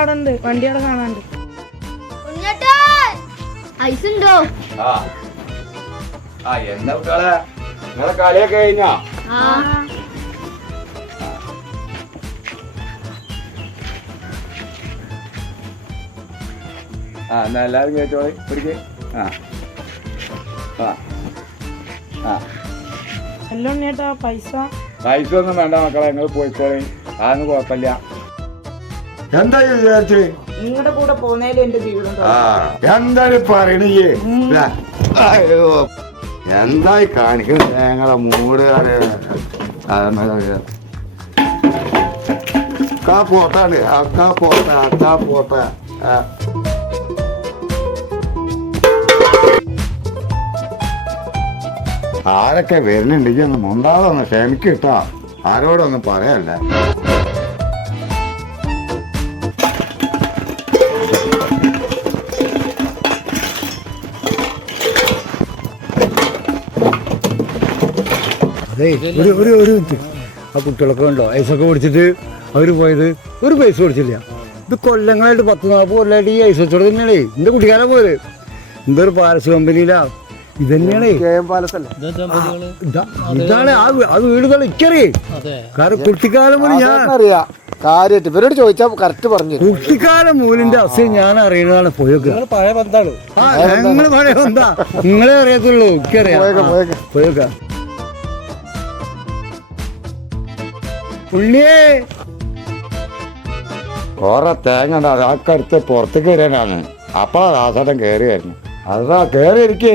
അവിടെ ഉണ്ട്, വണ്ടി അവിടെ കാണാണ്ട്. ഐസുണ്ടോ? എന്താ കുട്ടികളെ നിങ്ങളെ കളിയൊക്കെ കഴിഞ്ഞോ? എന്നാ എല്ലാവരും കേട്ടോളി പിടിക്ക്. എല്ലാം ഉണ്ണിയേട്ടാ പൈസ ഒന്നും വേണ്ട മക്കളെ, നിങ്ങൾ പോയിക്കോളി, അതൊന്നും കുഴപ്പമില്ല. എന്താ വിചാരിച്ചു നിങ്ങളുടെ കൂടെ പോന്നേലും എന്റെ ജീവിതം എന്താണ് പറയണേ? എന്തായി കാണിക്കുന്നത് ഞങ്ങളെ മൂട് പോട്ടാണ് പോട്ട ആരൊക്കെ വരുന്നുണ്ടെങ്കിൽ ഒന്ന് മുണ്ടാതൊന്ന് ക്ഷമിക്കിട്ടാ, ആരോടൊന്നും പറയല്ല. അതെ ഒരു ആ കുട്ടികളൊക്കെ ഉണ്ടോ ഐസൊക്കെ പിടിച്ചിട്ട് അവർ പോയത് ഒരു പൈസ കൊടുത്തില്ല. ഇത് കൊല്ലങ്ങളായിട്ട് 10-40 കൊല്ലമായിട്ട് ഈ ഐസ് വെച്ചോട് തന്നെയാണേ എൻ്റെ കുട്ടിക്കാലം പോയത്. എന്തൊരു പാലസ് കമ്പനിയിലാ ഇത് തന്നെയാണേ. ഇതാണ് ആ വീടുകൾ ഇക്കറിയേ. കാരണം കുട്ടിക്കാലം മുതൽ ഞാൻ അറിയാം കാര്യമായിട്ട് ഇവരോട് ചോദിച്ചാൽ കറക്റ്റ് പറഞ്ഞു. കുട്ടിക്കാലം മൂലിന്റെ അസുഖം ഞാൻ അറിയുന്നതാണ്. പോയൊക്കെ പഴയ ബന്ധാണ്. ഞങ്ങള് പഴയ ബന്ധാ, നിങ്ങളെ അറിയത്തുള്ളൂ. എനിക്കറിയാം പോയൊക്കെ. ഉള്ളിയേ കുറെ തേങ്ങ ആൾക്കടുത്ത് പുറത്തേക്ക് വരാനാണ്. അപ്പഴാ ദാസേട്ടൻ കയറി വരുന്നു. അതാ കേറിയിരിക്കേ.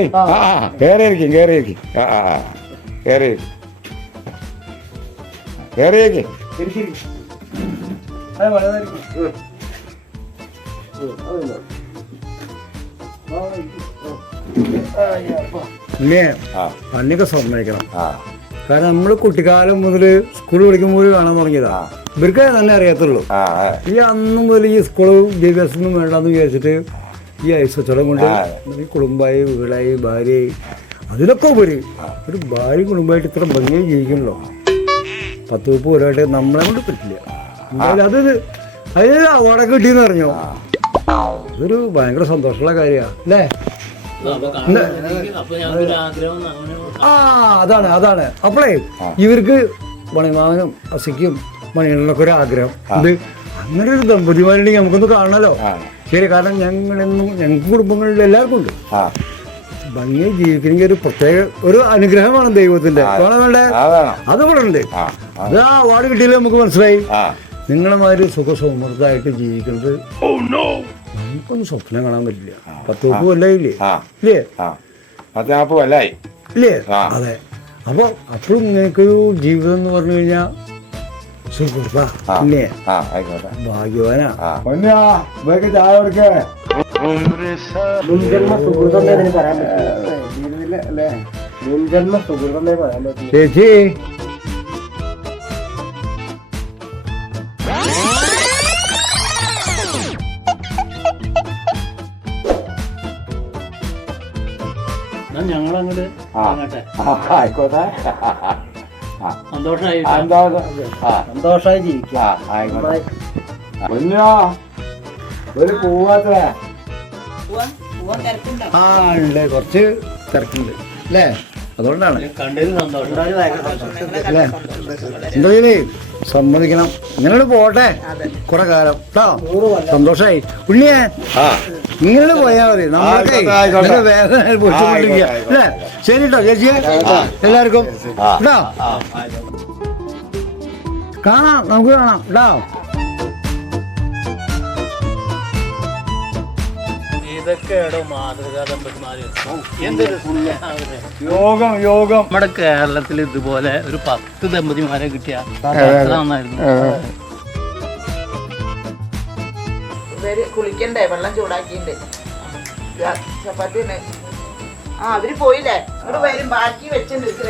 കേറിയിരിക്കും അന്നൊക്കെ സമ്മതിക്കണം. കാരണം നമ്മള് കുട്ടിക്കാലം മുതൽ സ്കൂൾ പഠിക്കുമ്പോൾ കാണാൻ തുടങ്ങിയതാ. ഇവർക്ക് തന്നെ അറിയാത്തുള്ളൂ. ഈ അന്ന് മുതൽ ഈ സ്കൂൾ വിദ്യാഭ്യാസം വേണ്ടെന്ന് വിചാരിച്ചിട്ട് ഈ ഐസ് കച്ചവടം കൊണ്ട് ഈ കുടുംബമായി വീടായി ഭാര്യയായി അതിലൊക്കെ ഉപരി ഒരു ഭാര്യ കുടുംബമായിട്ട് ഇത്ര ഭംഗിയായി ജീവിക്കണല്ലോ. 10-30 കൊല്ലമായിട്ട് നമ്മളെ കൊണ്ട് പറ്റില്ല. എന്തായാലും അതിന് അവാർഡൊക്കെ കിട്ടിയെന്ന് പറഞ്ഞോ. അതൊരു ഭയങ്കര സന്തോഷമുള്ള കാര്യമാണ് അല്ലേ? അതാണ് അപ്പോഴേ ഇവർക്ക് മണിമാനും അസിക്കും മണികളിലൊക്കെ ഒരു ആഗ്രഹം. ഇത് അങ്ങനെ ഒരു ദമ്പതിമാരുണ്ടെങ്കിൽ നമുക്കൊന്ന് കാണണമല്ലോ. ശരി, കാരണം ഞങ്ങൾക്ക് കുടുംബങ്ങളിൽ എല്ലാവർക്കും ഉണ്ട്. ഭംഗിയായി ജീവിക്കണമെങ്കിൽ ഒരു പ്രത്യേക ഒരു അനുഗ്രഹമാണ് ദൈവത്തിന്റെ. വേണം വേണ്ടേ? അത് ഇവിടെ ഉണ്ട്. അത് ആ അവാർഡ് കിട്ടിയില്ല നമുക്ക് മനസ്സിലായി. നിങ്ങളെ മാതിരി സുഖസമൃദ്ധമായിട്ട് ജീവിക്കുന്നത് നമുക്കൊന്നും സ്വപ്നം കാണാൻ പറ്റില്ല. 10-30 കൊല്ലായില്ലേ? ഇല്ലേ? 40 കൊല്ലായി ഇല്ലേ? അതെ. അപ്പോൾ അപ്പോഴും നിങ്ങൾക്കൊരു ജീവിതം എന്ന് പറഞ്ഞു കഴിഞ്ഞാൽ ഇല്ലേ? ഭാഗ്യവാനാ. ചായ കൊടുക്കേ. മുൻജന്മ സുഹൃത്തം ഇതിന് പറയാൻ പറ്റില്ല. മുൻജന്മ സുഹൃത്തം പറയാൻ പറ്റില്ല. ചേച്ചി ഞങ്ങളങ്ങോട്ട് ആയിക്കോട്ടെ. സന്തോഷമായി ജീവിക്കാം. ഒരു പോവാത്രേ. ഉണ്ട്, കുറച്ച് തിരക്കുണ്ട് അല്ലേ? അതുകൊണ്ടാണ് അല്ലേ? എന്തായാലേ സമ്മതിക്കണം. ഇങ്ങനെ പോട്ടെ കുറെ കാലം കേട്ടോ. സന്തോഷായി. ഉണ്ണിയെ ഇങ്ങനെ പോയാ മതി. നമ്മളൊക്കെ വേദന പൊളിച്ചുകൊണ്ടിരിക്കുക അല്ലേ? ശരി കേട്ടോ ചേച്ചിയെ, എല്ലാവർക്കും കേട്ടോ. കാണാം, നമുക്ക് കാണാം കേട്ടോ. യോഗം നമ്മുടെ കേരളത്തിൽ ഇതുപോലെ ഒരു 10 ദമ്പതിമാരെ കിട്ടിയ നന്നായിരുന്നു. കുളിക്കണ്ടേ? വെള്ളം ചൂടാക്കിണ്ട് ചപ്പാത്തി. അവര് പോയില്ലേ? ഇവിടെ വരും, ബാക്കി വെച്ചിട്ടുണ്ട്.